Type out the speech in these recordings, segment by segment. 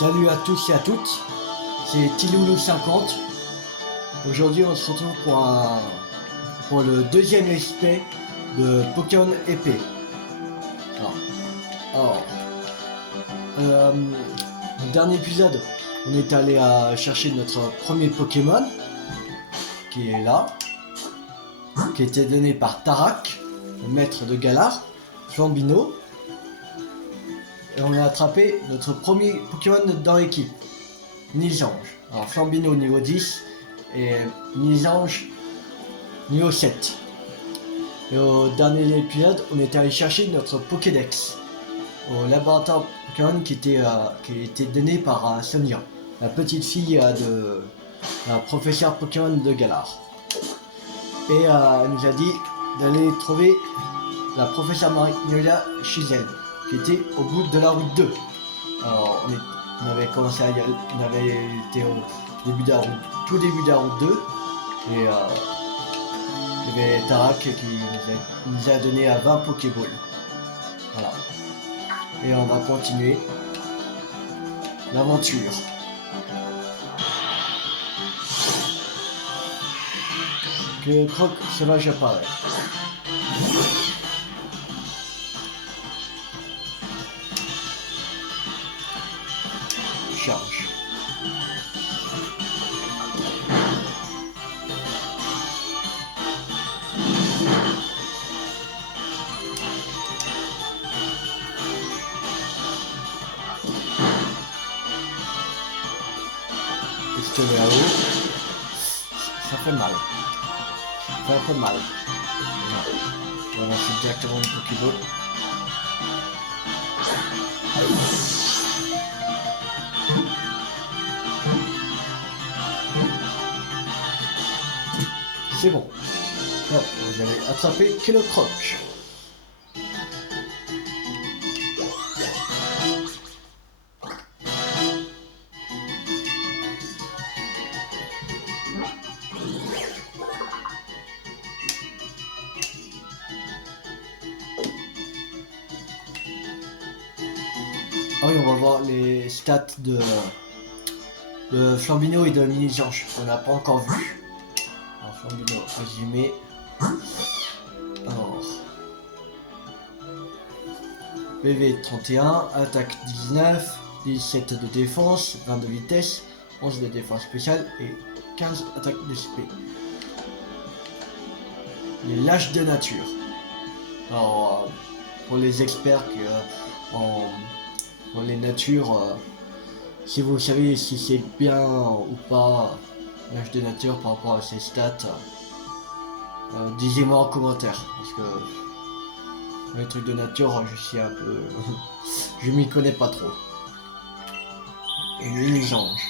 Salut à tous et à toutes, c'est Tiloulou50. Aujourd'hui on se retrouve pour le deuxième aspect de Pokémon épée. Le dernier épisode, on est allé chercher notre premier Pokémon, qui est là, qui était donné par Tarak, le maître de Galar, Flambino. Et on a attrapé notre premier Pokémon dans l'équipe, Nizange. Alors Flambino niveau 10 et Nizange niveau 7. Et au dernier épisode, on était allé chercher notre Pokédex au laboratoire Pokémon qui était donné par Sonia, la petite fille de la professeure Pokémon de Galar. Et elle nous a dit d'aller trouver la professeure Magnolia chez elle, qui était au bout de la route 2. Alors on avait commencé à y aller, on avait été au début de la route, tout début de la route 2, et il y avait Tarak qui nous a donné à 20 Pokéballs. Voilà. Et on va continuer l'aventure. Que Croc sauvage apparaît. Charge. Pistolet à eau. Ça fait mal. Ça fait un peu mal. On va lancer directement une Pokéball. C'est bon. Hop, vous avez attrapé que le Croc. Ah oui, on va voir les stats de Flambino et de Mini-Jange. On n'a pas encore vu. Alors, Flambino, résumé. Alors, PV 31, attaque 19, 17 de défense, 20 de vitesse, 11 de défense spéciale et 15 attaques de spé. Les lâches de nature. Alors, pour les experts dans les natures, si vous savez si c'est bien ou pas l'âge de nature par rapport à ses stats, disez-moi en commentaire, parce que les trucs de nature, je suis un peu... je m'y connais pas trop. Et les anges.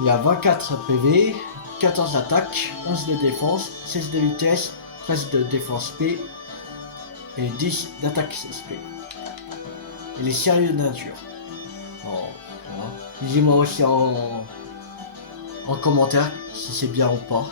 Il y a 24 PV, 14 attaques, 11 de défense, 16 de vitesse, 13 de défense P et 10 d'attaque SP. Il est sérieux de nature. Alors, voilà. Dites-moi aussi en commentaire si c'est bien ou pas.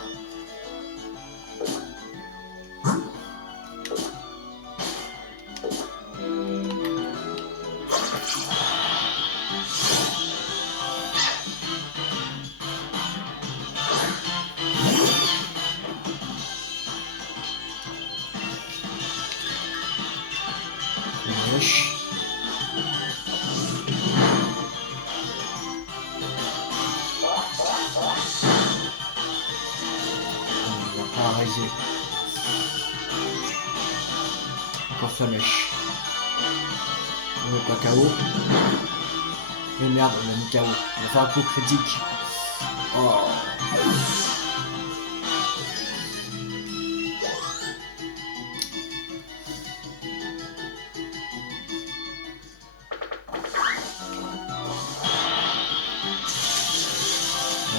Wesh. Arrêtez. Encore Flamèche. On n'est pas KO. Mais merde, on a mis KO. On va faire un coup critique. Oh.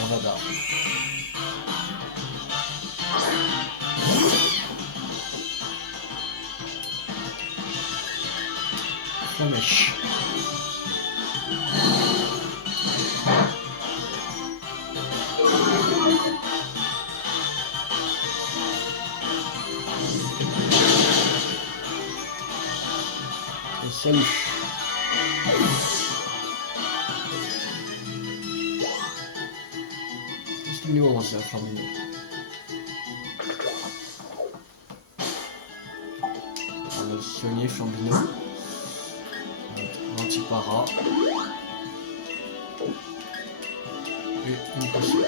On va d'arbre. Flamèche. niveau 11 là, Flambino. On va soigner Flambino. Antipara. Et une potion.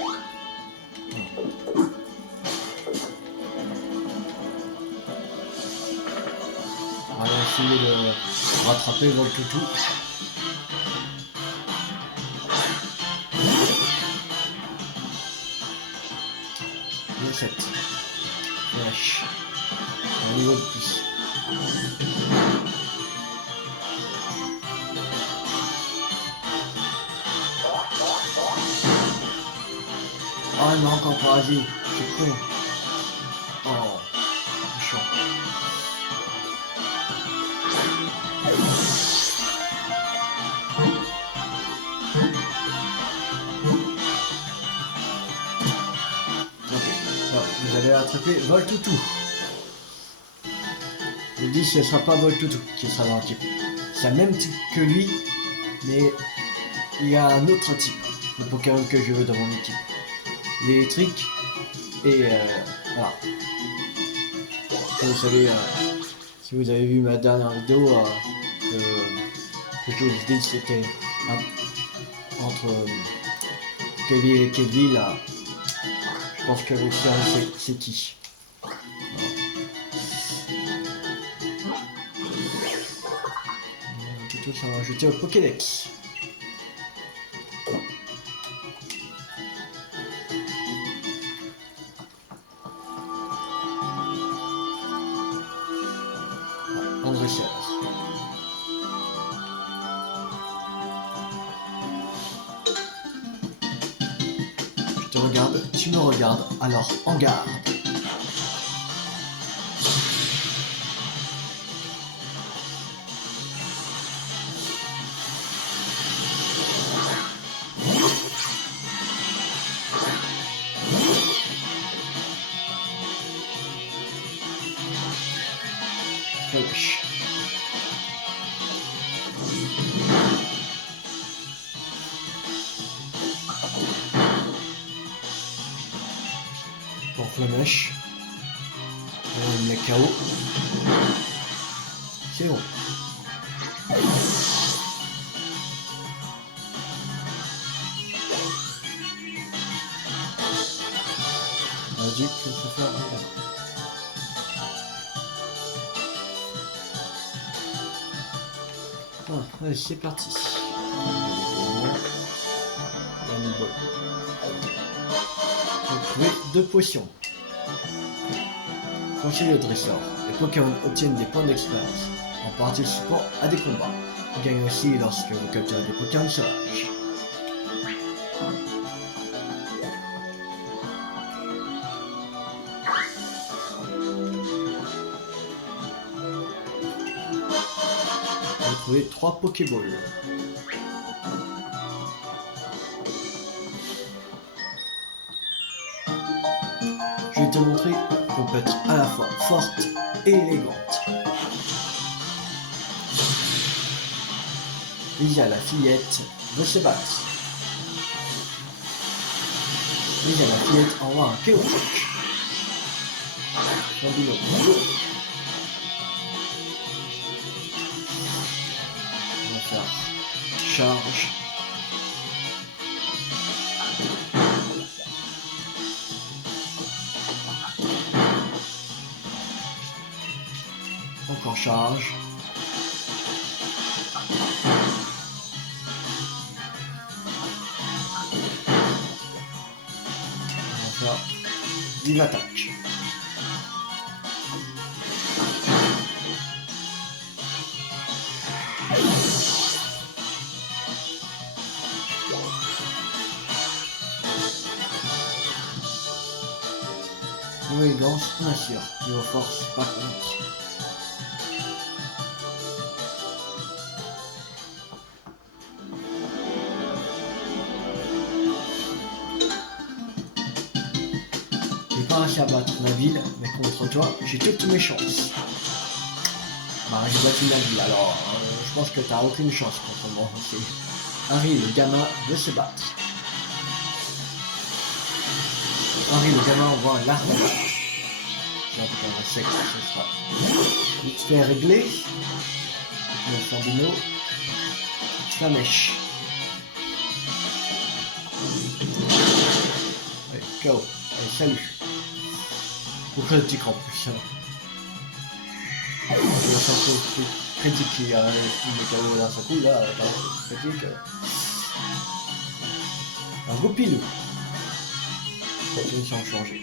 Voilà. On va essayer de rattraper Voltoutou. Le 7. Wesh. Un niveau de plus. Oh, il m'a encore parasé. Je suis con. Oh, méchant. Ok, alors, vous allez attraper Voltoutou. Je dis ce ne sera pas Voltoutou qui sera dans l'équipe. C'est le même type que lui, mais il y a un autre type de Pokémon que je veux dans mon équipe. Il est électrique et voilà. Vous savez, si vous avez vu ma dernière vidéo, que je vous dis c'était entre Kelly et Kelly là. Je pense que vous savez c'est qui. Tout ça va ajouter au Pokédex. Dresseur. Je te regarde, tu me regardes, alors en garde. Flèche. Pour Flamèche. On met KO. C'est bon. On a dit qu'il faut faire un. Ah, allez, c'est parti. Trouver 2 potions. Conseiller le dresseur. Les Pokémon obtiennent des points d'expérience en participant à des combats. Ils gagnent aussi lorsque vous capturez des Pokémon sauvages. Trouver 3 Pokéballs. Je vais te montrer qu'on peut être à la fois forte et élégante. Lisa la fillette veut se battre. Lisa la fillette envoie un chaotique. Flambino. On va faire charge. Encore charge. On va faire vive attaque. Niveau élégance, on assure. Niveau force, par contre. J'ai pas réussi à battre Nabil, mais contre toi, j'ai toutes mes chances. Bah, j'ai battu Nabil, alors je pense que t'as aucune chance contre moi. Harry, le gamin, veut se battre. Henri le gamin envoie un larme. En tout cas, je sais que ce sera vite fait réglé. Le Sambino. Flamèche. Allez, KO. Allez, salut. Pourquoi le tic en plus hein. Il va s'en critique qui a le KO dans sa couille là, critique. Un gros pilou. Les choses ont changé.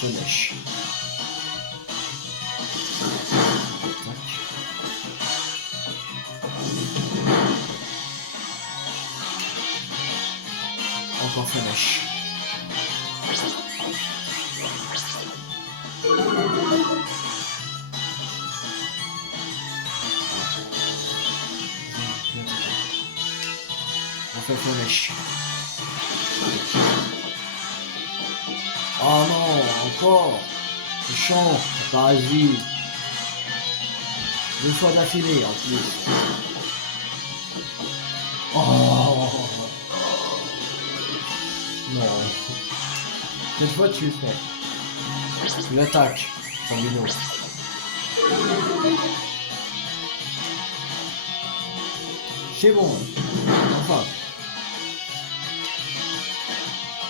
Flamèche. Encore flamèche. On fait flamèche. Oh non, encore. C'est chiant, c'est pas agile. 2 fois d'affilée en plus. Oh non. Cette fois tu le fais. Tu l'attaques, Sambino. C'est bon. Enfin.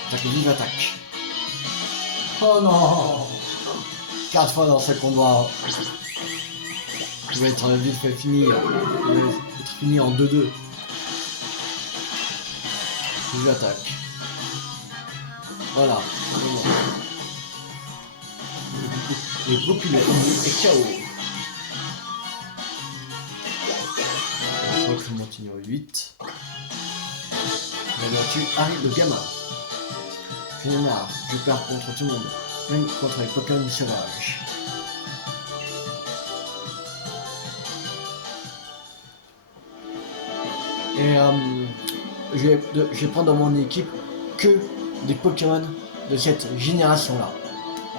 Attaque vive attaque. Oh non. 4 fois dans ce combat. Je vais être vite fait finir. Je vais être fini en 2-2. Je l'attaque. Voilà. Les groupes est KO. Je crois que je continue au 8. La vertu arrive le gamin. J'en ai marre, je perds contre tout le monde, même contre les Pokémon sauvages. Et je vais prendre dans mon équipe que des Pokémon de cette génération-là,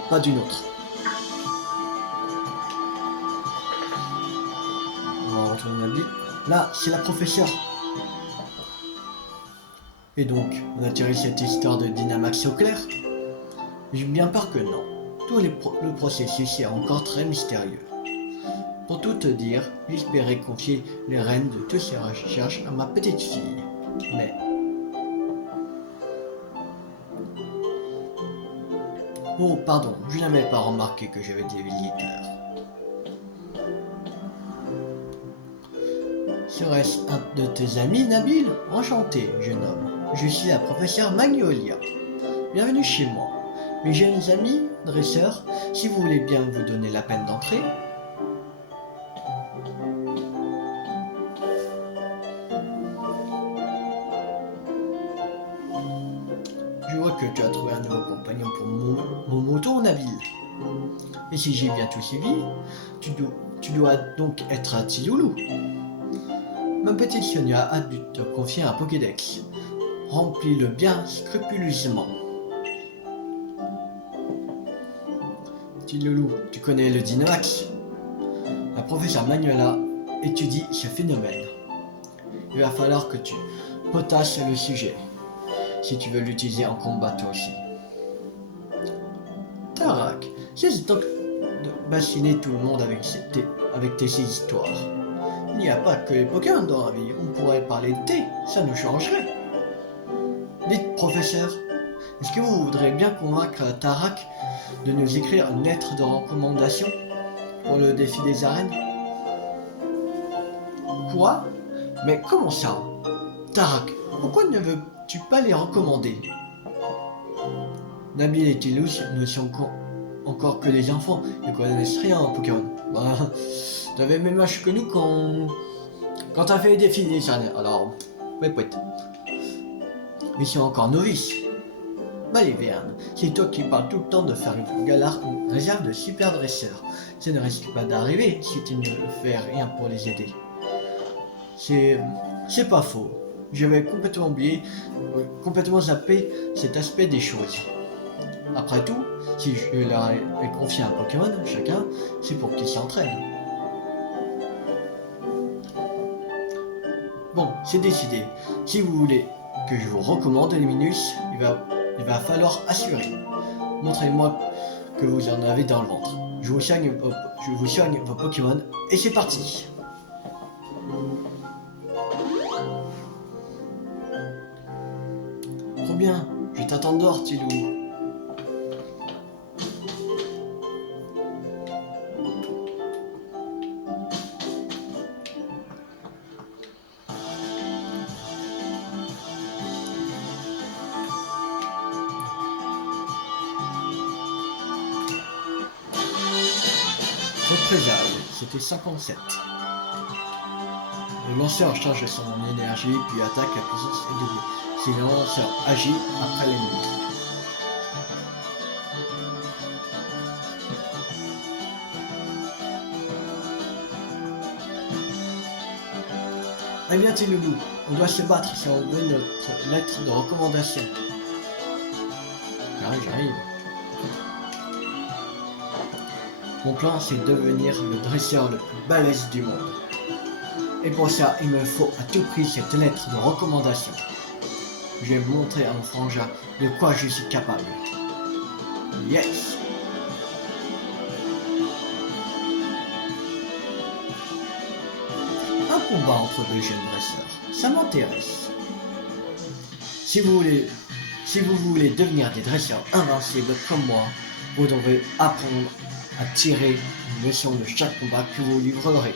pas d'une autre. On va retourner la ville. Là, c'est la professeure. Et donc, on a tiré cette histoire de Dynamax au clair. J'ai bien peur que non. Le processus est encore très mystérieux. Pour tout te dire, j'espérais confier les rênes de toutes ces recherches à ma petite fille. Mais... Oh, pardon, je n'avais pas remarqué que j'avais des visiteurs. Serait-ce un de tes amis, Nabil? Enchanté, jeune homme. Je suis la professeure Magnolia. Bienvenue chez moi. Mes jeunes amis, dresseurs, si vous voulez bien vous donner la peine d'entrer. Je vois que tu as trouvé un nouveau compagnon pour mon moto, Nabil. Et si j'ai bien tout suivi, tu dois donc être un petit loulou. Ma petite Sonia a dû te confier un Pokédex. Remplis-le bien scrupuleusement. Petit loulou, tu connais le Dynamax? La professeure Magnolia étudie ce phénomène. Il va falloir que tu potasses le sujet, si tu veux l'utiliser en combat toi aussi. Tarak, cesse donc de bassiner tout le monde avec tes histoires. Il n'y a pas que les Pokémon dans la vie, on pourrait parler de thé, ça nous changerait. Dites, professeur, est-ce que vous voudrez bien convaincre Tarak de nous écrire une lettre de recommandation pour le défi des arènes? Quoi? Mais comment ça? Tarak, pourquoi ne veux-tu pas les recommander? Nabil et Tilous ne sont encore que des enfants, ils ne connaissent rien en Pokémon. Bah, t'avais le même âge que nous quand t'as fait les défis des arènes, alors, ouais. Mais ils sont encore novices. Bah les Vernes, c'est toi qui parles tout le temps de faire une galère ou réserve de super dresseurs. Ça ne risque pas d'arriver si tu ne fais rien pour les aider. C'est pas faux. J'avais complètement oublié, complètement zappé cet aspect des choses. Après tout, si je leur ai confié un Pokémon, chacun, c'est pour qu'ils s'entraînent. Bon, c'est décidé. Si vous voulez que je vous recommande les minus, il va falloir assurer. Montrez-moi que vous en avez dans le ventre. Je vous soigne vos Pokémon et c'est parti. Trop bien, je t'attends dehors, Tilou. Représailles, c'était 57. Le lanceur charge son énergie puis attaque, la puissance est doublée. Si le lanceur agit après l'ennemi. Eh bien Tiloulou, on doit se battre si on veut notre lettre de recommandation. J'arrive. Mon plan, c'est de devenir le dresseur le plus balèze du monde. Et pour ça, il me faut à tout prix cette lettre de recommandation. Je vais montrer à mon frangin de quoi je suis capable. Yes! Un combat entre deux jeunes dresseurs, ça m'intéresse. Si vous voulez devenir des dresseurs invincibles comme moi, vous devrez apprendre à tirer une leçon de chaque combat que vous livrerez.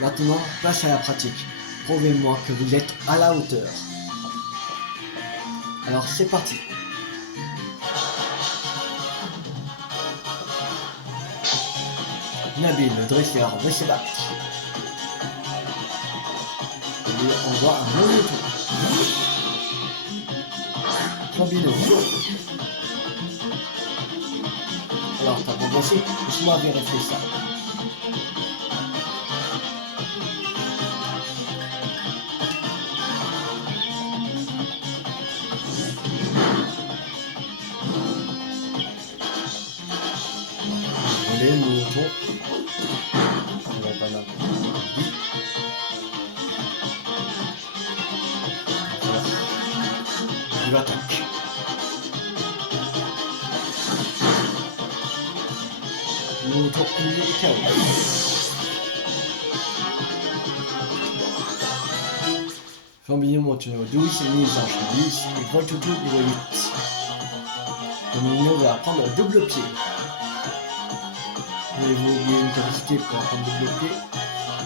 Maintenant, place à la pratique. Prouvez-moi que vous êtes à la hauteur. Alors c'est parti. Nabil, le dresseur, veut se battre. Et lui envoie un mauvais tour. Bambino, go. Alors t'as progressé, laisse-moi vérifier ça. Voler le mouton. On va pas là. Il attaque. Mouton ennemi KO. Fambino monte niveau 12, Nizange 10 et Voltoutou niveau 8. Fambino va prendre le double pied. Voulez-vous oublier une capacité pour apprendre double pied?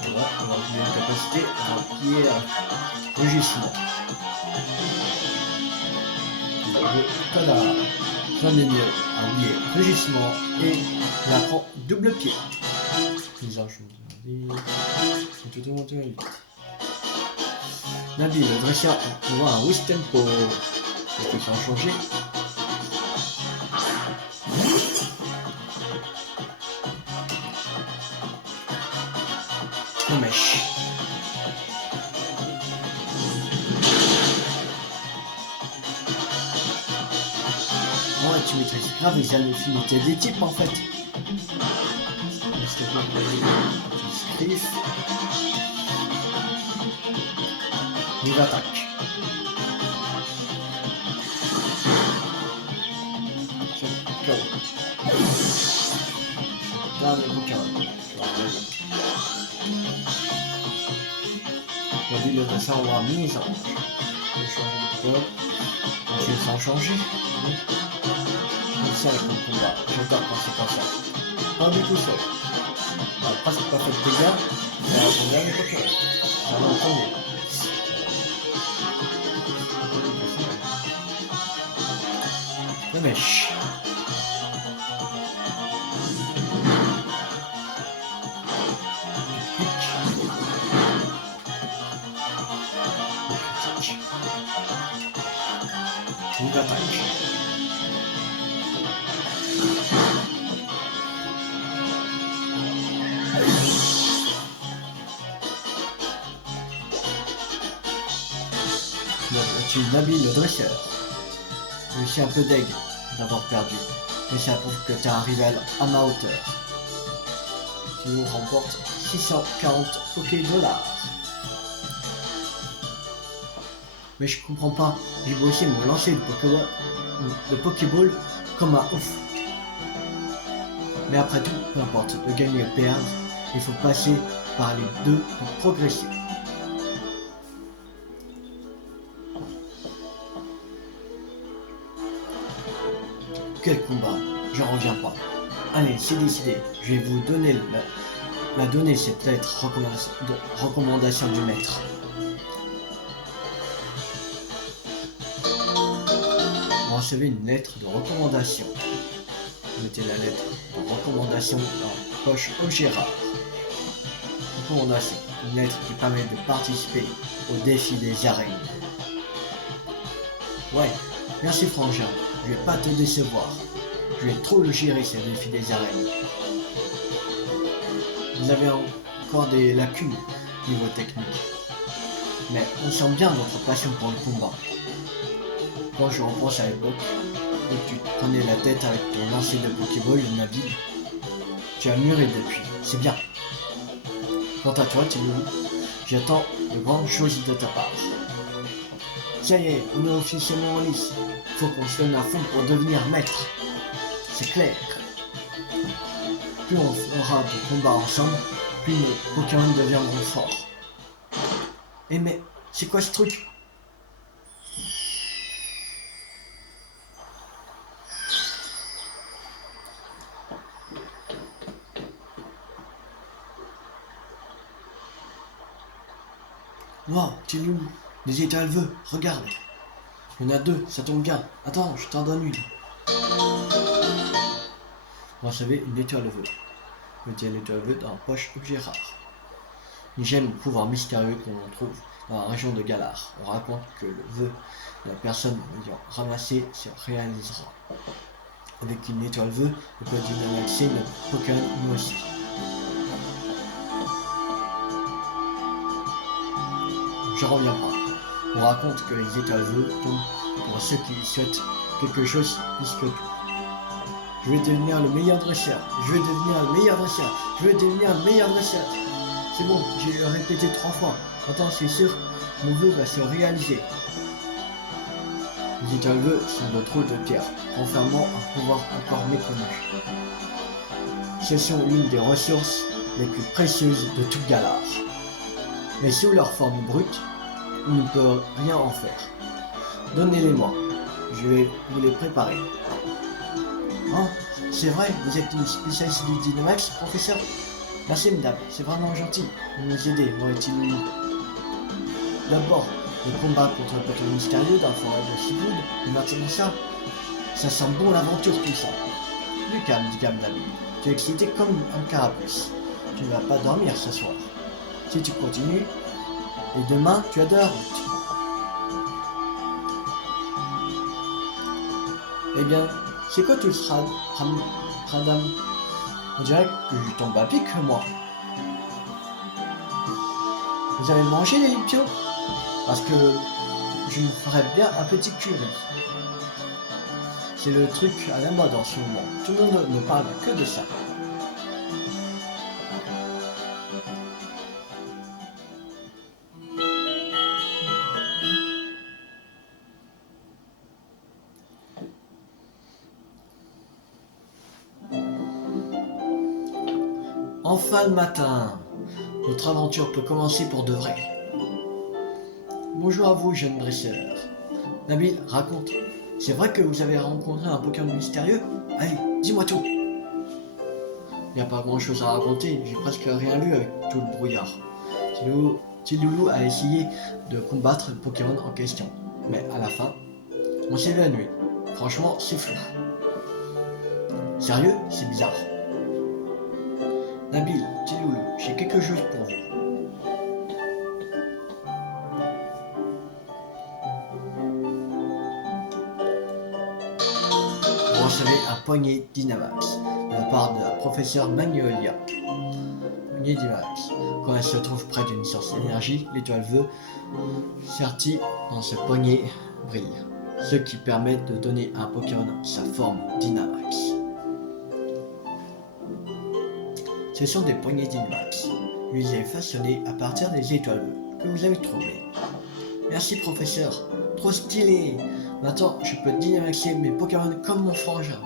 Voilà, on va oublier une capacité qui est rugissement. Tada! Fambino a oublié rugissement et il apprend double pied. Nizange 10, Voltoutou monte niveau 8. Nabil, le dresseur, on voit un Wish Tempo. Est-ce que ça a changé? On mèche. Ouais, tu maîtrises grave les affinités des types en fait. Reste pas tu scriff. Il attaque. Là, le bouquin. La ville de ça, on va mise en. Je vais changer de code. Je vais sans changer. Comme ça, avec mon combat. J'adore quand c'est comme ça. Pas du tout seul. On a presque pas fait de dégâts. Mais on gagne les Pokémon. Ça va entendre. La mèche. Il attaque. Tu es Nabil le dresseur. Je suis un peu deg d'avoir perdu, mais ça prouve que tu es un rival à ma hauteur. Tu nous remportes 640 Poké $. mais je comprends pas. J'ai bossé mon lancer de Pokéball comme un ouf. Mais après tout, peu importe, de gagner ou perdre, il faut passer par les deux pour progresser. Quel combat, j'en reviens pas. Allez, c'est décidé, je vais vous donner la donner cette lettre recommandation du maître. Vous recevez une lettre de recommandation. Mettez la lettre de recommandation dans la poche objet rare. Recommandation, une lettre qui permet de participer au défi des arènes. Ouais, merci frangin, je vais pas te décevoir. Je vais trop le gérer ce défi des arènes. Vous avez encore des lacunes niveau technique. Mais on sent bien votre passion pour le combat. Quand je repense à l'époque, où tu te prenais la tête avec ton lancer de Pokéball, Nabil, tu as mûri depuis, c'est bien. Quant à toi, Tilo, j'attends de grandes choses de ta part. Ça y est, on est officiellement en lice. Faut qu'on se donne à fond pour devenir maître. C'est clair. Plus on fera de combats ensemble, plus nos Pokémon deviendront forts. Eh mais, c'est quoi ce truc? Wow, Tilou, des étoiles vœux, regarde. Il y en a deux, ça tombe bien. Attends, je t'en donne une. Vous savez, une étoile vœux. Mettez l'étoile vœux dans la poche objet rare. Une gemme ou pouvoir mystérieux qu'on trouve dans la région de Galar. On raconte que le vœu de la personne ayant ramassé se réalisera. Avec une étoile vœux, on peut dynamiser notre Pokémon nous aussi. Je reviens pas. On raconte que les étoiles vœux tombent pour ceux qui souhaitent quelque chose plus que tout. Je vais devenir le meilleur dresseur. Je vais devenir le meilleur dresseur. Je vais devenir le meilleur dresseur. C'est bon, j'ai répété 3 fois. Attends, c'est sûr, mon vœu va se réaliser. Les étoiles vœux sont de trous de terre, renfermant un pouvoir encore méconnu. Ce sont l'une des ressources les plus précieuses de tout Galar. Mais sous leur forme brute, on ne peut rien en faire. Donnez-les-moi, je vais vous les préparer. Oh, c'est vrai, vous êtes une spécialiste du Dynamax, professeur? Merci madame, c'est vraiment gentil de nous aider, moi et Tilou. D'abord, le combat contre le Pokémon mystérieux dans la forêt de Siboud, et maintenant ça sent bon l'aventure tout ça. Du calme, David. Tu es excité comme un carapace. Tu ne vas pas dormir ce soir. Si tu continues, et demain tu as de la route. Eh bien, c'est quoi tout ce radam? On dirait que je tombe à pic, moi. Vous avez mangé les pions? Parce que je me ferais bien un petit curry. C'est le truc à la mode en ce moment. Tout le monde ne parle que de ça. Enfin le matin, notre aventure peut commencer pour de vrai. Bonjour à vous, jeune dresseur. Nabil, raconte. C'est vrai que vous avez rencontré un Pokémon mystérieux? Allez, dis-moi tout. Il n'y a pas grand chose à raconter, j'ai presque rien lu avec tout le brouillard. Tiloulou a essayé de combattre le Pokémon en question, mais à la fin, on s'est évanoui. Franchement, c'est flou. Sérieux? C'est bizarre. Nabil, Tiloulou, j'ai quelque chose pour vous. Vous recevez un poignet Dynamax de la part de la professeure Magnolia. Poignet Dynamax. Quand elle se trouve près d'une source d'énergie, l'étoile vœux sertie dans ce poignet brille, ce qui permet de donner à un Pokémon sa forme Dynamax. Ce sont des poignées Dynamax. Ils les façonnés à partir des étoiles que vous avez trouvées. Merci professeur, trop stylé. Maintenant, je peux dynamixer mes Pokémon comme mon frangin.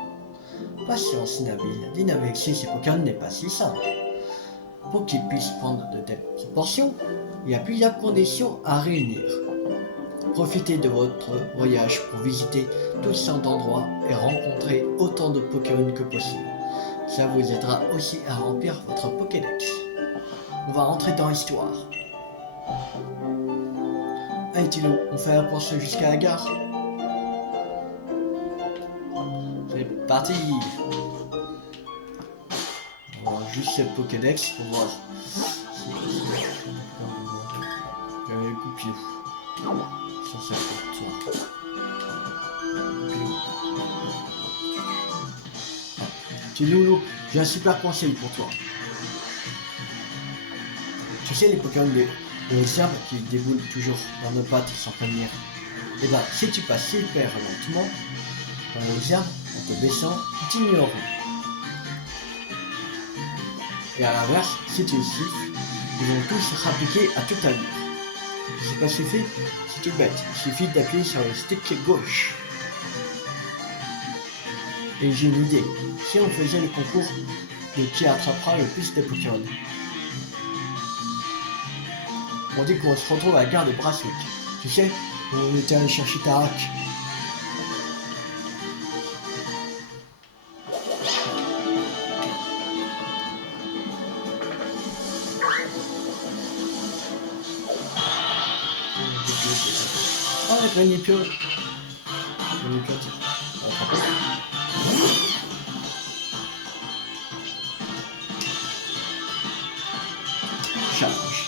Patience Nabil, dynamixer ces Pokémon n'est pas si simple. Pour qu'ils puissent prendre de telles proportions, il y a plusieurs conditions à réunir. Profitez de votre voyage pour visiter toutes sortes d'endroits et rencontrer autant de Pokémon que possible. Ça vous aidera aussi à remplir votre Pokédex. On va rentrer dans l'histoire. Allez Tilo, on fait la course jusqu'à la gare. C'est parti. On va juste le Pokédex pour voir si... J'avais coupé. 150. Petit loulou, j'ai un super conseil pour toi. Tu sais les Pokémon des herbes qui déboulent toujours dans nos pattes sans prévenir. Et ben si tu passes super lentement dans les herbes, en te baissant, tu t'ignores. Et à l'inverse, si tu les siffles, ils vont tous se rappliquer à toute allure. C'est pas suffit, c'est tout bête, il suffit d'appuyer sur le stick gauche. Et j'ai une idée, si on faisait le concours de qui attrapera le plus de Pokémon. On dit qu'on se retrouve à la gare de Brunswick. Tu sais, on était allé chercher Tarak. Ah, la Granipiote. Granipiote. On va frapper. Charge.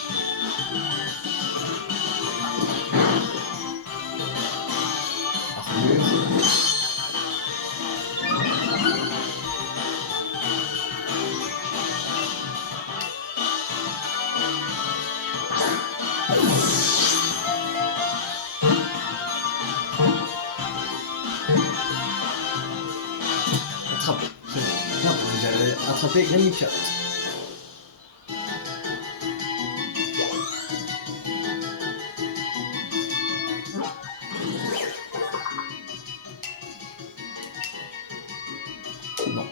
Attrapé. Non, vous avez attrapé Granipiote. Non.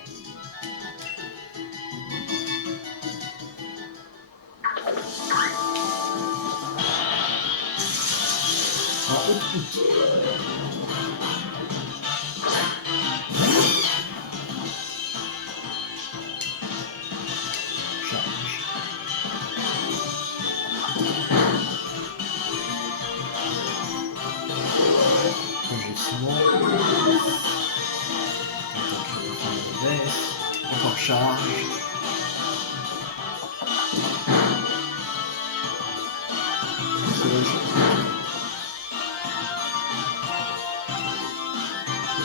Charge. Régissement. Encore charge. C'est le jeu.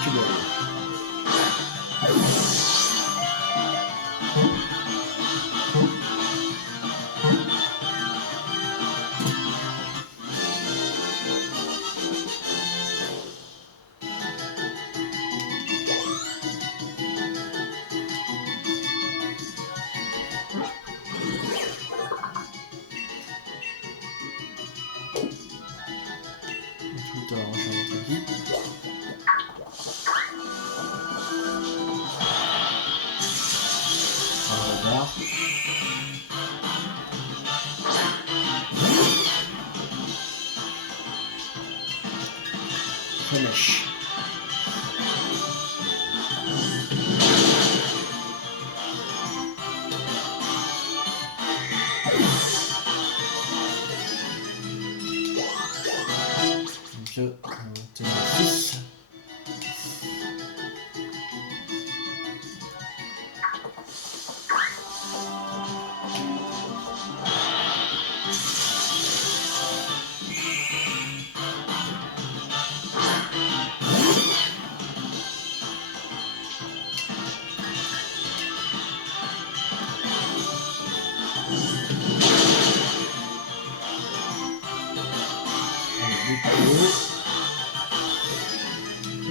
Tu dois aller. Tout en rangeant notre vie. Un radar. Flèche. Je te mets 6.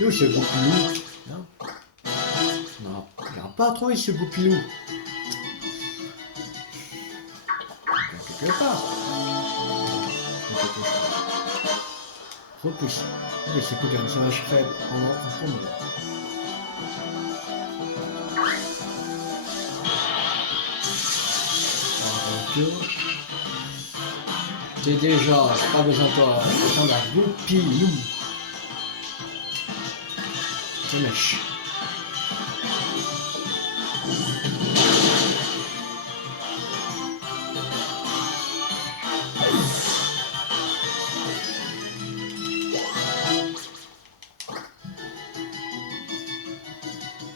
Où ce goupilou? Non, non, regarde pas trop ce goupilou. Quelque part. Quelque chose. repousse. Oui, c'est Pokémon sauvage faible pendant un combat. T'es déjà, j'ai pas besoin de toi, attends la goupillou. C'est mèche.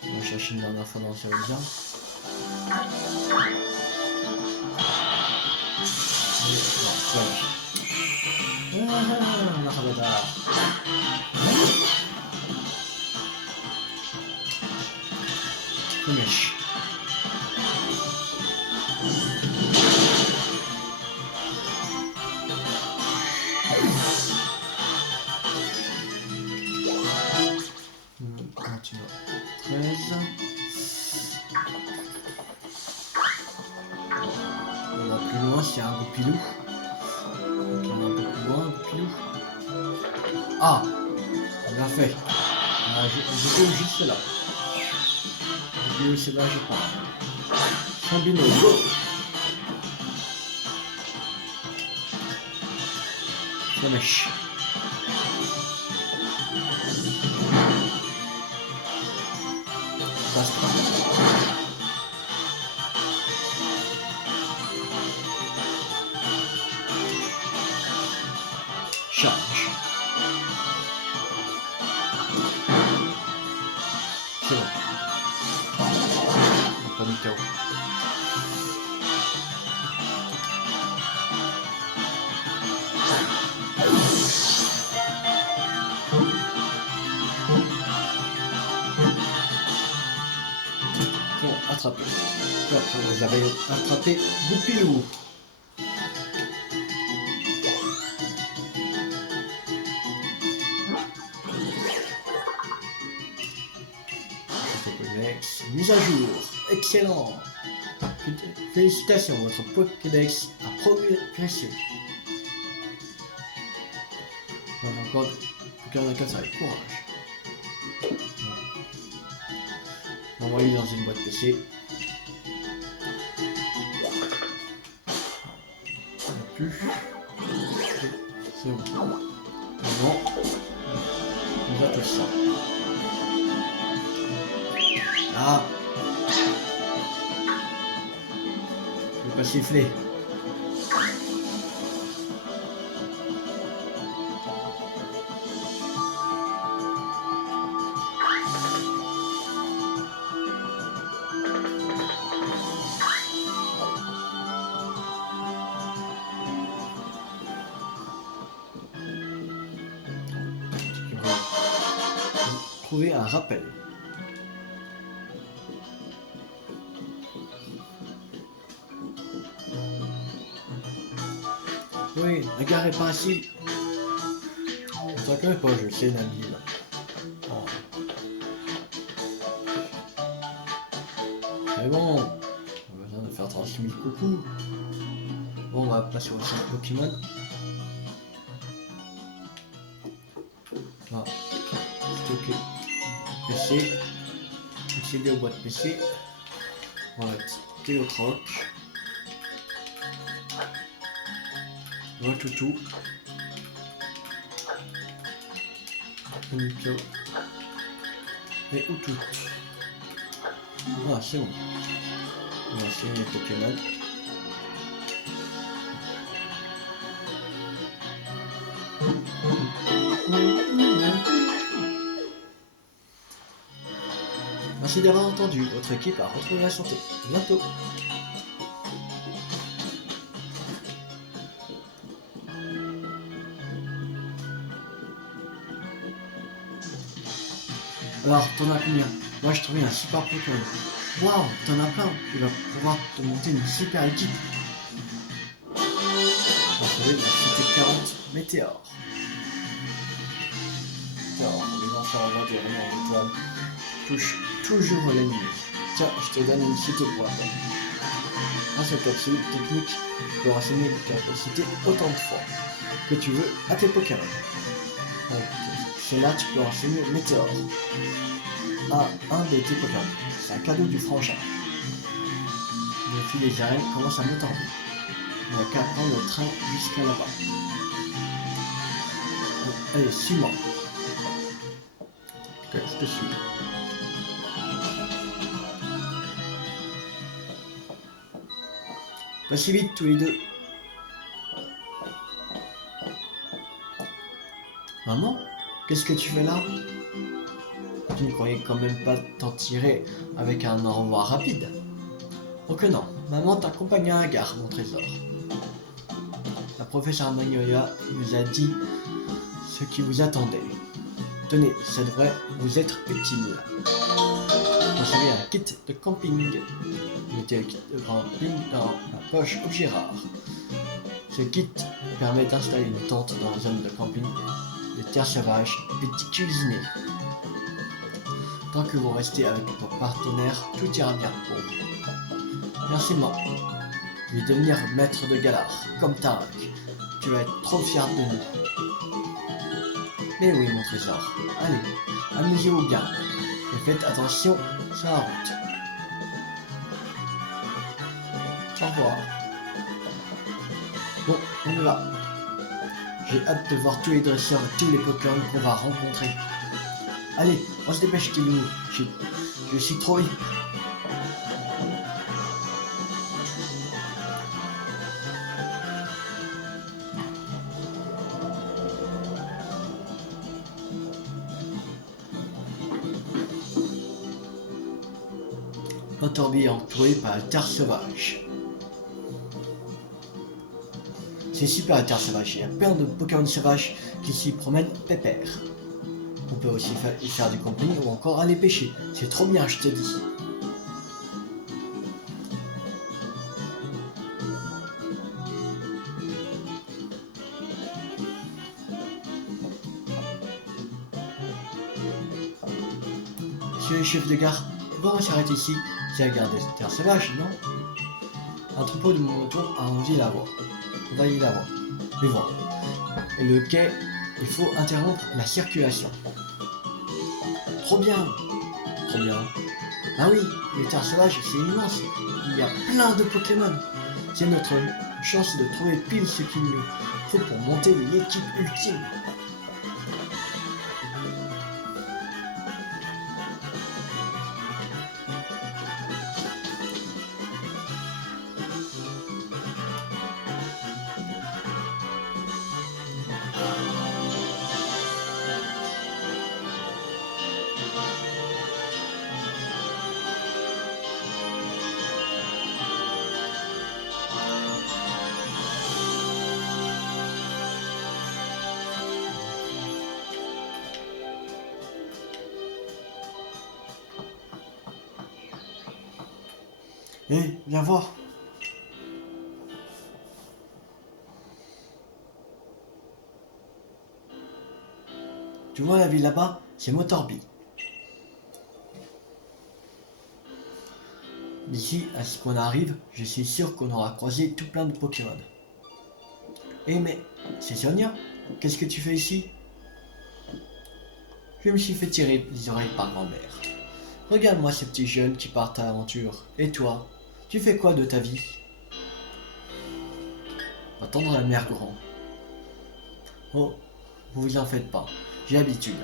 On va chercher une dernière fois dans le bien. Mèche. Continue. 13. On va plus loin s'il y a un goupilou. Donc on va un peu plus loin, goupilou. Ah, on l'a fait. J'étais juste là. C'est là, je pars. Chambino, go! Ça mèche. Passe pas. Charge. C'est bon. Pas de chaos. Bon, attrapé. Vous avez attrapé Goupilou. Mise à jour. Excellent. Félicitations, votre Pokédex a progressé. On a encore Pokémon à 4 avec courage. On va envoyer dans une boîte PC. Plus. C'est bon. Bon. On va tout ça. Ah. Je vais pas siffler. Trouver un rappel. Oui, la gare est pas ici. On s'en connaît pas, je sais, Nabil. Oh. Mais bon, on a besoin de faire 36 000 coucou. Bon, on va passer au centre Pokémon. Voilà. Stocker. PC. Accéder aux boîtes PC. On va stocker le troc. Toutou. Nico. Et Outout. Ah, c'est bon. On va essayer les Pokémon. Merci d'avoir entendu. Votre équipe a retrouvé la santé. À bientôt. Alors, t'en as combien? Moi, je trouvais un super Pokémon. Waouh, t'en as plein. Tu vas pouvoir te monter une super équipe. On va trouver la cité 40 Météore. Météore, les enfants avoir des rayons d'étoiles. Touche toujours l'ennemi. Tiens, je te donne une cité pour la peine. Grâce à capsule technique, tu peux renseigner les capacités autant de fois que tu veux à tes Pokémon. C'est là que tu peux enseigner Météore à un de tes Pokémon. C'est un cadeau du frangin. Le fil des arènes commence à me tendre. On n'a qu'à prendre le train jusqu'à là-bas. Allez, suis-moi. Ok, je te suis. Pas si vite tous les deux. Maman, qu'est-ce que tu fais là? Tu ne croyais quand même pas t'en tirer avec un au revoir rapide? Oh que non, maman t'accompagne à la gare, mon trésor. La professeure Magnolia nous a dit ce qui vous attendait. Tenez, ça devrait vous être utile. Vous avez un kit de camping. Mettez le kit de camping dans la poche objet rare. Ce kit permet d'installer une tente dans la zone de camping de terre sauvage et d'y cuisiner. Tant que vous restez avec vos partenaires, tout ira bien pour vous. Merci moi. Je vais devenir maître de Galar, comme Tarak. Tu vas être trop fier de nous. Mais oui, mon trésor. Allez, amusez-vous bien. Et faites attention sur la route. Au revoir. Bon, on y va. J'ai hâte de voir tous les dresseurs et tous les Pokémon qu'on va rencontrer. Allez, on se dépêche, Tilou. Je suis trop vite. Notre est entouré par la terre sauvage. C'est super la terre sauvage, il y a plein de Pokémon sauvages qui s'y promènent pépère. On peut aussi y faire du camping ou encore aller pêcher. C'est trop bien, je te dis. Monsieur le chef de gare, bon, on s'arrête ici. C'est la gare des terres sauvages, non? Un troupeau de moutons a envie la voie. On va y la voir. Mais voilà. Et le quai, il faut interrompre la circulation. Trop bien. Trop bien. Ah oui, les terres sauvages, c'est immense. Il y a plein de Pokémon. C'est notre chance de trouver pile ce qu'il nous faut pour monter l'équipe ultime. Hé, viens voir. Tu vois la ville là-bas, c'est Motorby. D'ici à ce qu'on arrive, je suis sûr qu'on aura croisé tout plein de Pokémon. Eh mais, c'est Sonia? Qu'est-ce que tu fais ici? Je me suis fait tirer les oreilles par grand-mère. Regarde-moi ces petits jeunes qui partent à l'aventure. Et toi, tu fais quoi de ta vie? Attendre la mère grand. Oh, vous vous en faites pas, j'ai l'habitude.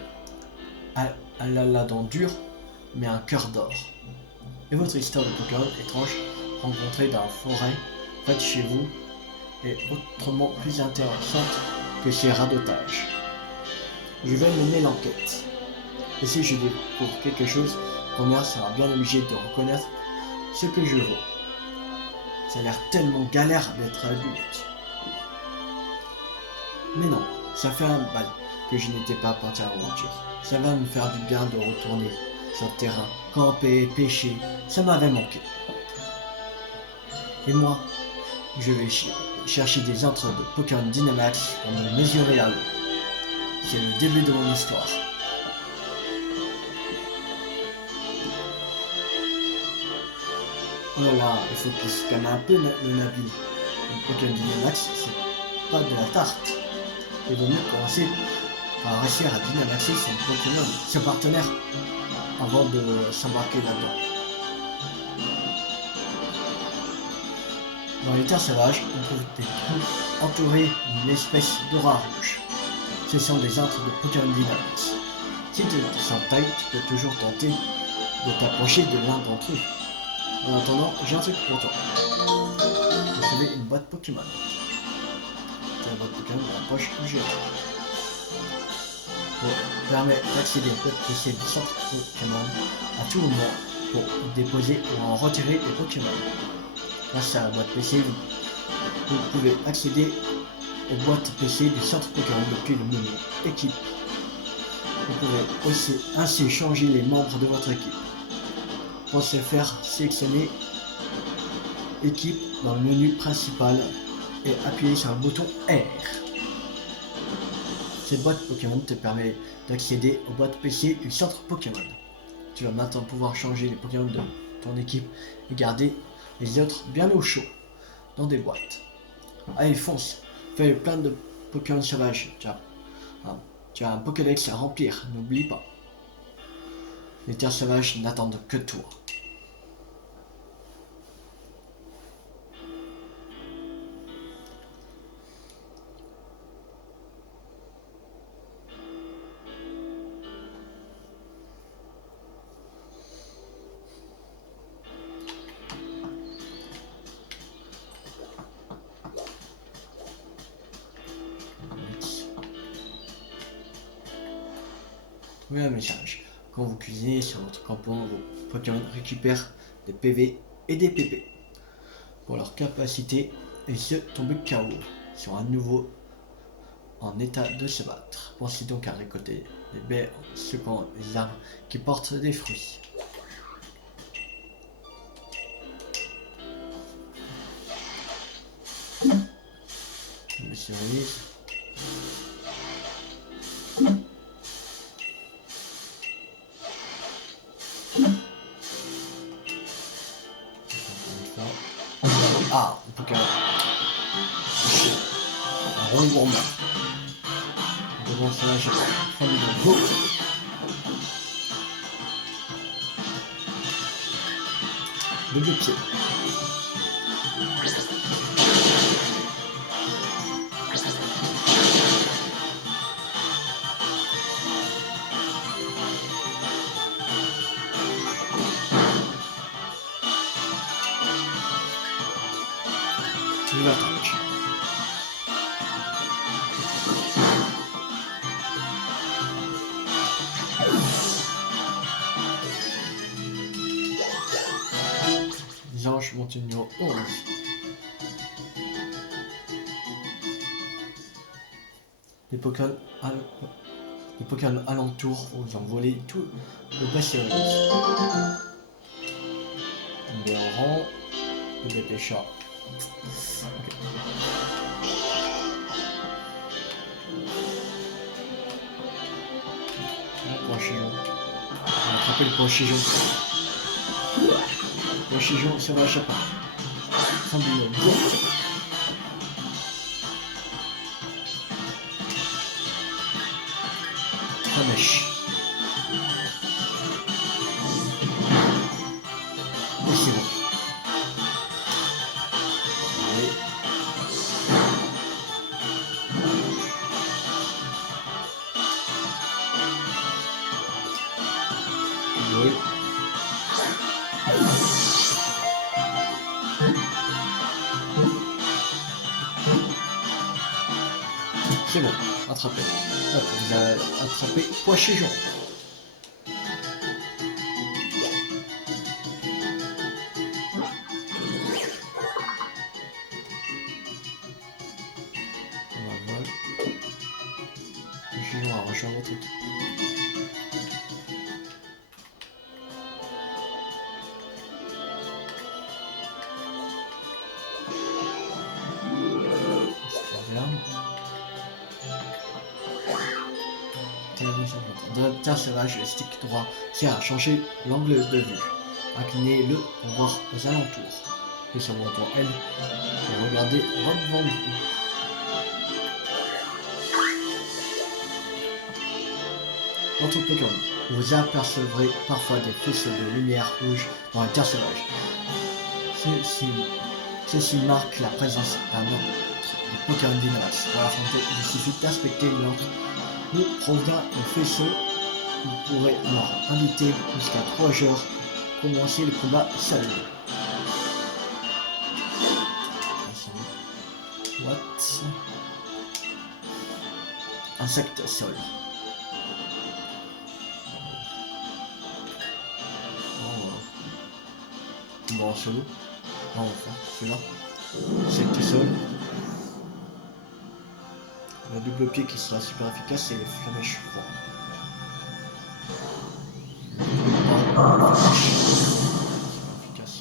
Elle a la dent dure, mais un cœur d'or. Et votre histoire de Pokémon étrange rencontrée dans la forêt, près de chez vous, est autrement plus intéressante que ces radotages. Je vais mener l'enquête. Et si je découvre quelque chose, Romer sera bien obligé de reconnaître ce que je vaux. Ça a l'air tellement galère d'être adulte. Mais non, ça fait un bail que je n'étais pas parti à l'aventure. Ça va me faire du bien de retourner sur le terrain, camper, pêcher, ça m'avait manqué. Et moi, je vais chercher des entres de Pokémon Dynamax pour me mesurer à eux. C'est le début de mon histoire. Oh là là, il faut qu'il se calme un peu le Nabil. Le Pokémon Dynamax, c'est pas de la tarte. Il vaut mieux commencer va réussir à dynamaxer son Pokémon, ses partenaires, avant de s'embarquer là-dedans. Dans les terres sauvages, on trouve des trous entourés d'une espèce d'aura rouge. Ce sont des antres de Pokémon Dynamax. Si tu te sens taille, tu peux toujours tenter de t'approcher de l'un d'entre eux. En attendant, j'ai un truc pour toi. Vous savez, une boîte Pokémon. C'est la boîte Pokémon dans la poche où j'ai. Permet d'accéder au code PC du centre Pokémon à tout moment pour y déposer ou en retirer des Pokémon. Grâce à la boîte PC, vous pouvez accéder aux boîtes PC du centre Pokémon depuis le menu équipe. Vous pouvez aussi ainsi changer les membres de votre équipe. Pour ce faire, sélectionnez équipe dans le menu principal et appuyez sur le bouton R. Cette boîte Pokémon te permet d'accéder aux boîtes PC du centre Pokémon. Tu vas maintenant pouvoir changer les Pokémon de ton équipe et garder les autres bien au chaud dans des boîtes. Allez, fonce, fais plein de Pokémon sauvages. Tu as un Pokédex à remplir, n'oublie pas. Les terres sauvages n'attendent que toi. Trouvez un message. Quand vous cuisinez sur votre campement, vos Pokémon récupèrent des PV et des PP. Pour leur capacité, ils se tombent KO sur un nouveau en état de se battre. Pensez donc à récolter des baies en secouant les arbres qui portent des fruits. Monsieur Remise. Ah, un Pokémon. Un rond gourmand. Devant ça, j'ai formidable. Go! Double pied. Nouvelle attaque. Les anges montent au numéro 11. Les Pokémon alentour vous envoler tout le Bastion. Des rangs et des pêcheurs. Okay. Poichijon. On va attraper le Poichijon. Poichijon, ça va à chaque pas. Sans binôme. Go! Mèche. Et c'est bon. Allez. Oui. C'est bon, attrapé. Hop, vous avez attrapé Poichijon. On va voir. Poichijon a rejoint votre équipe. Dans la terre sauvage, le stick droit sert à changer l'angle de vue. Inclinez-le pour voir aux alentours. Et sur le bouton L pour regarder devant vous. Entre Pokémon, vous apercevrez parfois des faisceaux de lumière rouge dans les terres sauvages. Ceci marque la présence d'un autre de Pokémon d'Innovax. Pour affronter, il suffit d'inspecter l'encre où provient le faisceau. Vous pourrez alors inviter jusqu'à 3 joueurs pour commencer le combat seul. What? Insecte sol. Bon, en solo. Non, enfin, celui-là. Insecte sol. Le double pied qui sera super efficace, c'est les flamèches froids. Efficace.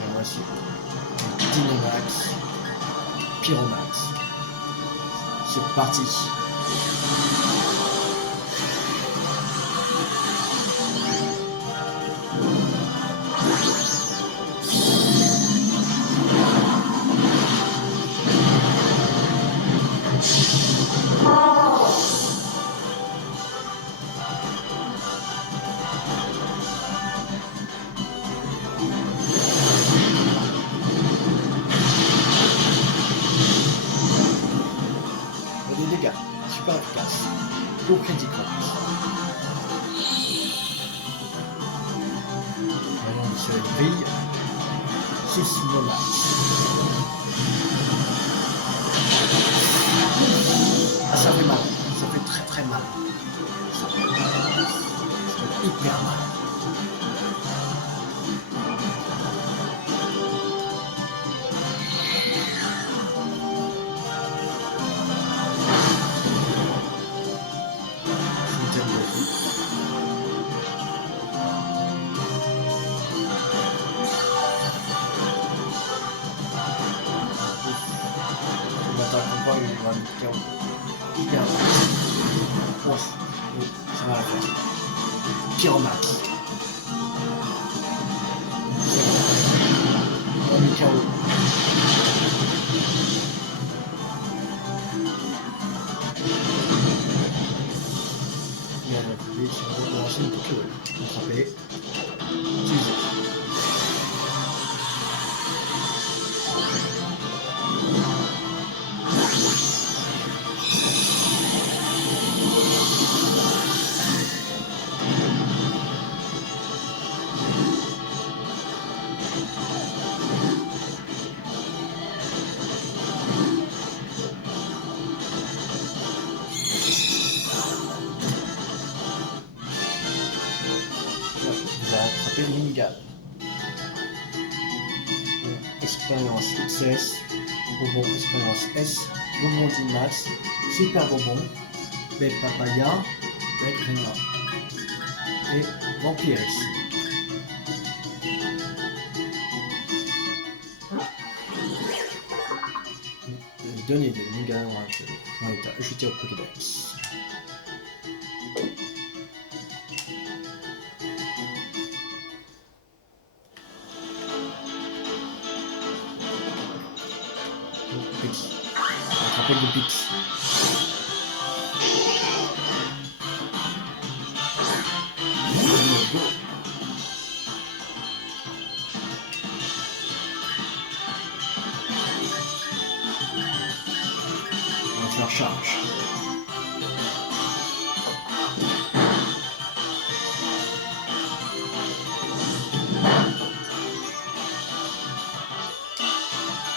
Et voici Dynamax, Pyromax. C'est parti. Des dégâts, super efficace. Go critical. Voyons le soleil brille. 6 Momax. Ah, ça fait mal. Ça fait très très mal. Ça fait hyper mal. Oh, ça va la faire. Pyromax. On est KO. Et on va appuyer sur le lancer une Pokéball. Attraper. Utiliser. Vous avez attrapé le Minigun. Expérience XS, bonbon expérience S, bonbon Dynamax, super bonbon, belle papaya, belle Grima et Vampirix. Les données de Minigun ont été ajoutées au Pokédex. Pix. Attraper le Pix. Go. On va faire charge.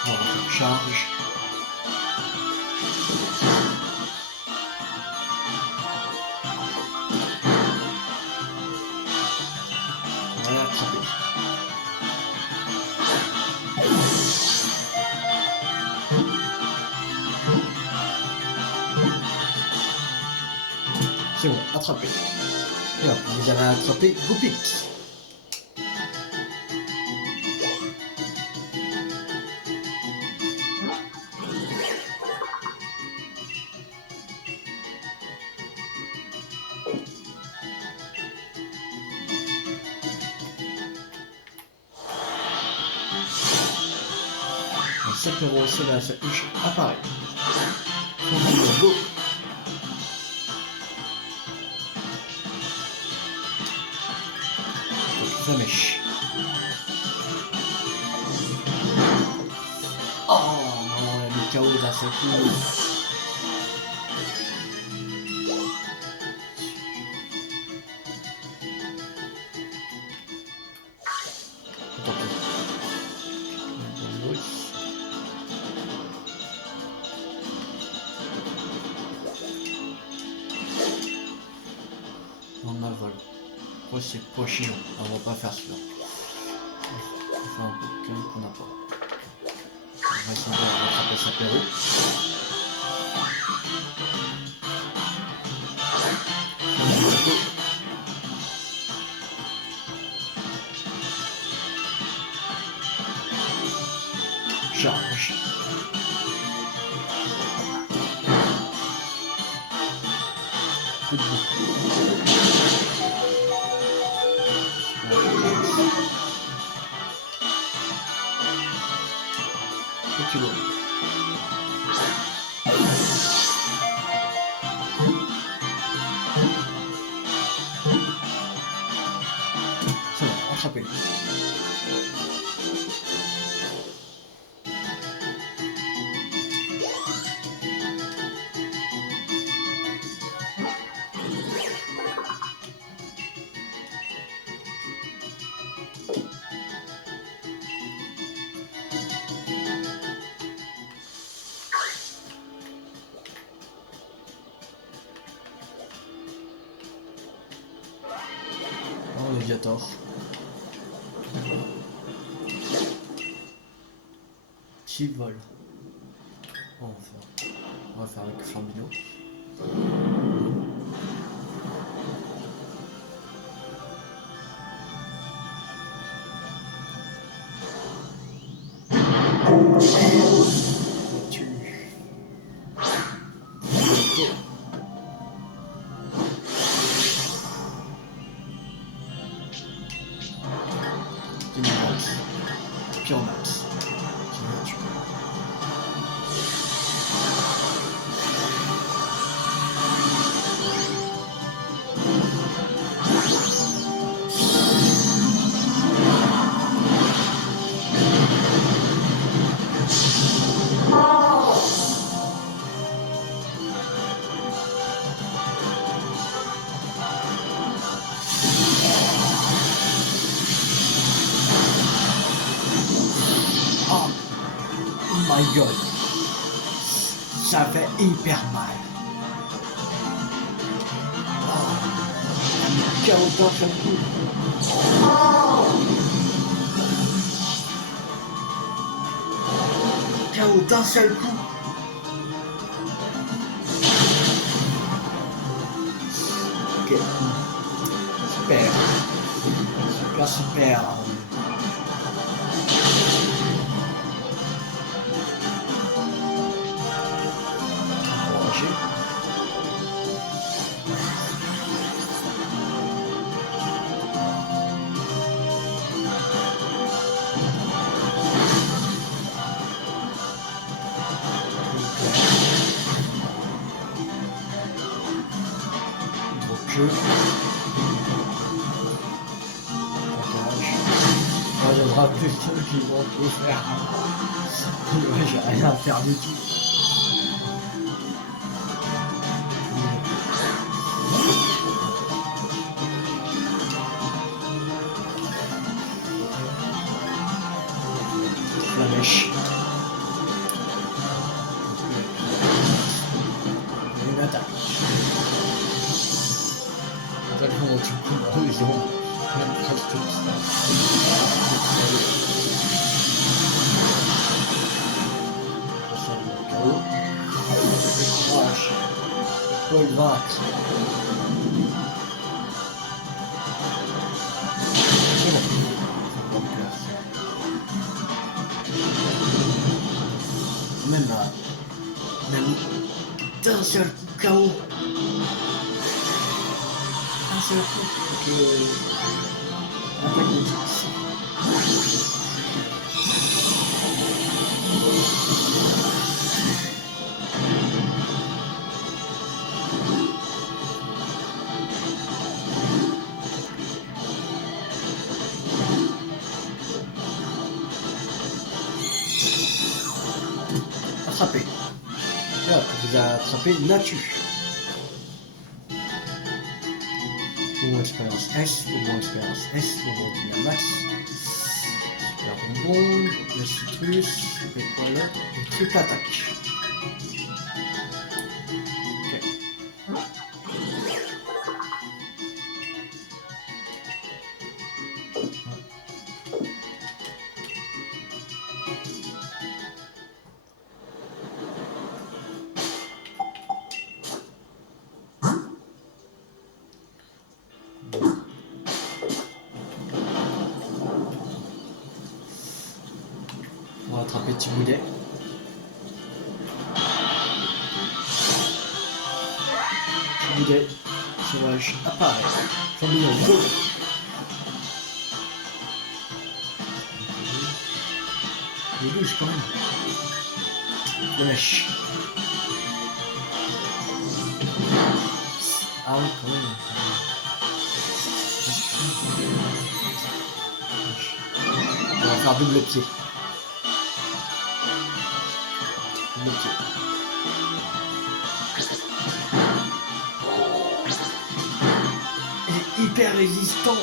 On va faire charge. On va l'attraper. C'est bon, attrapé. Et hop, vous avez attrapé Goupix. Sapero au sol à sa touche apparaît. Go. Flamèche. Oh non, elle a mis KO d'un seul coup. Tant pis. On a le vol. Pourquoi c'est pas chiant? On va pas faire celui-là. On va faire un peu de calme qu'on n'a pas. On va essayer de rattraper Sapero. Charge. Coup de bout. Kilo. C'est bon, attrapez-le. Oh, le Viator. Petit vol. On va faire avec Flambino. Pure max. Oh my god, ça fait hyper mal. Oh, KO d'un seul coup. KO d'un seul coup. Ok, super, super, super. Jeu. Moi je me rappelle ceux qui vont tout faire. Moi j'ai rien à faire du tout. La mèche. Une attaque. Tellement du coup dans les ondes, même presque tout ça. KO. Courage. Faut le vaincre. C'est bon. C'est bon, même là, on a mis d'un seul coup KO. Un seul coup que attaque de attraper Natu. Bonbon expérience S, bonbon expérience S, bonbon Dynamax. Super bonbon, le citrus, et quoi là? Une triple attaque. On va attraper Tiboulet. Tiboulet, sauvage, apparaît. Champignon, go! Il bouge quand même. Wesh. Ah oui, quand même. On va faire double pied. Double pied. Il est hyper résistant.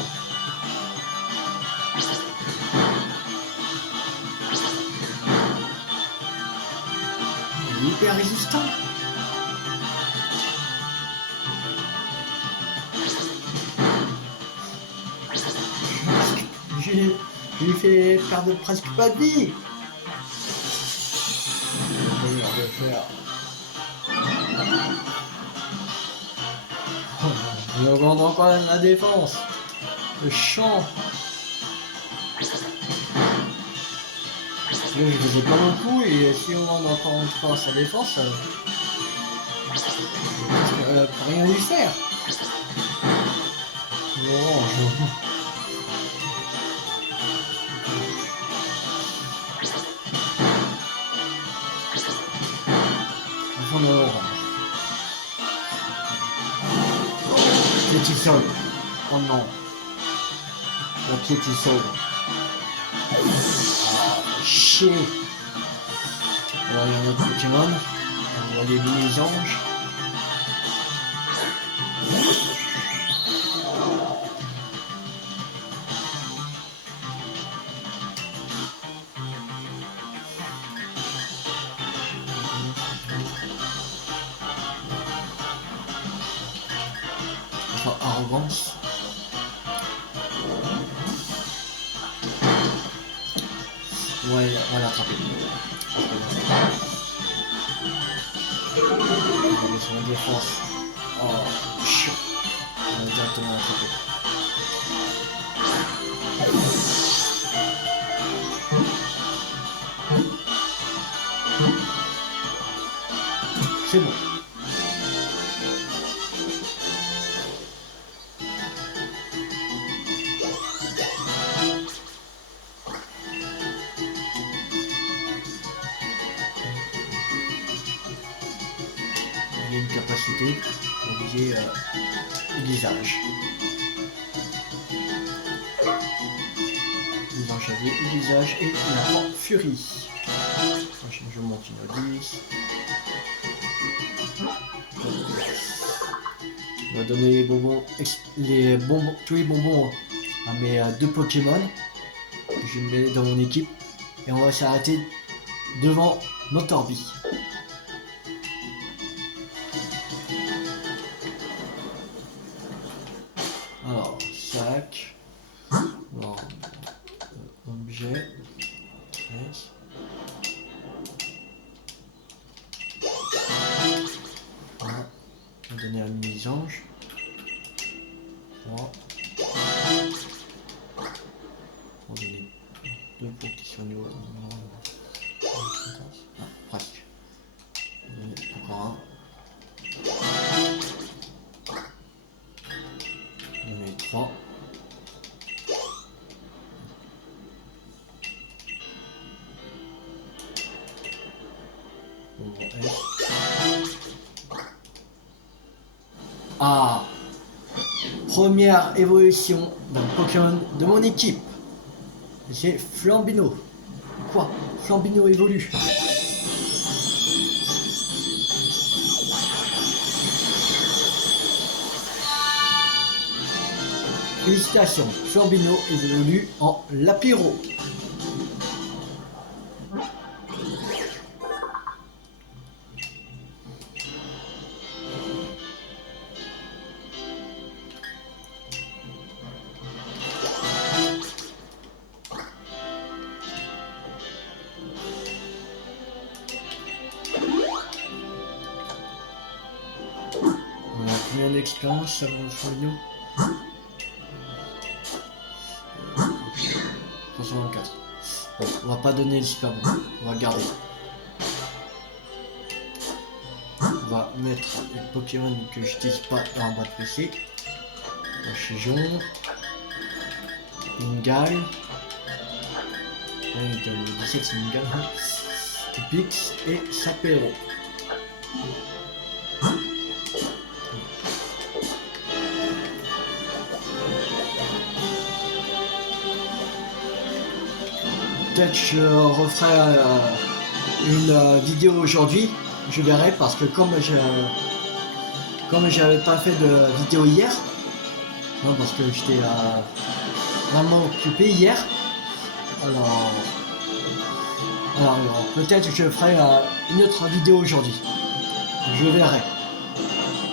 Il est hyper résistant. Je lui fais perdre presque pas de vie. Il augmente encore la défense. Le champ. Je faisais pas beaucoup et si on augmente encore une fois sa défense, elle peut rien lui faire. Orange. On a orange. Piétisol. Oh non. La piétisol. Ah, chier. Alors il y a un autre Pokémon. On voit les mini-anges. Enfin, arrogance. Ouais, on va l'attraper. Il est sur la défense. Oh, chiant. On va directement l'attraper. C'est bon. Une capacité pour viser aiguisage. Nous enchaîner aiguisage et la furie. Ensuite, je monte une 10. On va donner les bonbons, tous les bonbons à mes deux Pokémon que je mets dans mon équipe et on va s'arrêter devant Motorby. Alors, sac, alors, objet, 13. Voilà, on va donner un mini-ange. 3. On va donner 2 pour qu'ils soient au niveau. Ah, presque. On va donner encore un. On va donner 3. Ah, première évolution d'un Pokémon de mon équipe. C'est Flambino. Quoi? Flambino évolue. Félicitations, Flambino évolue en Lapiro. On a combien d'expérience ça va Flambino? 164. Bon, on va pas donner le super bon, on va garder. On va mettre les Pokémon que je n'utilise pas dans la boîte PC. Chijon, Ingal, le 17 c'est Ingal, Pix et Sapero. Peut-être je referai une vidéo aujourd'hui, je verrai parce que comme j'avais pas fait de vidéo hier, hein, parce que j'étais vraiment occupé hier, alors peut-être je ferai une autre vidéo aujourd'hui, je verrai.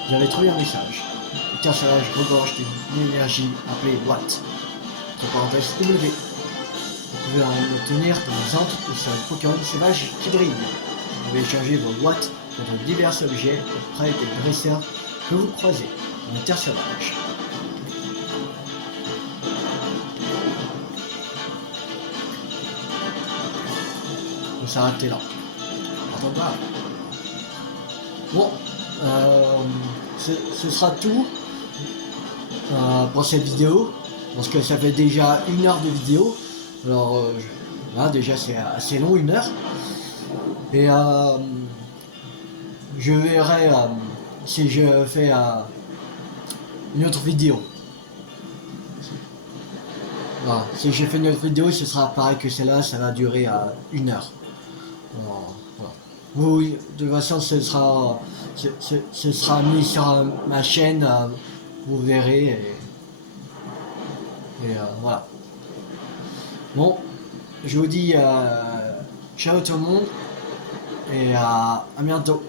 J'avais trouvé un message. Tiens, ça va, je regorge d'une énergie appelée Watt. Entre parenthèses W. Vous pouvez en obtenir des centres ou sur les Pokémon sauvages qui brillent. Vous pouvez échanger vos Watts contre divers objets auprès des dresseurs que vous croisez dans les terres sauvages. On va s'arrêter là. Attends pas. Bon, ce sera tout pour cette vidéo, parce que ça fait déjà 1 heure de vidéo. Alors là déjà c'est assez long, 1 heure. Et je verrai si je fais une autre vidéo. Voilà. Si je fais une autre vidéo, ce sera pareil que celle-là, ça va durer 1 heure. Alors, voilà. Oui, de toute façon ce sera mis sur ma chaîne, vous verrez. Et voilà. Bon, je vous dis ciao tout le monde et à bientôt.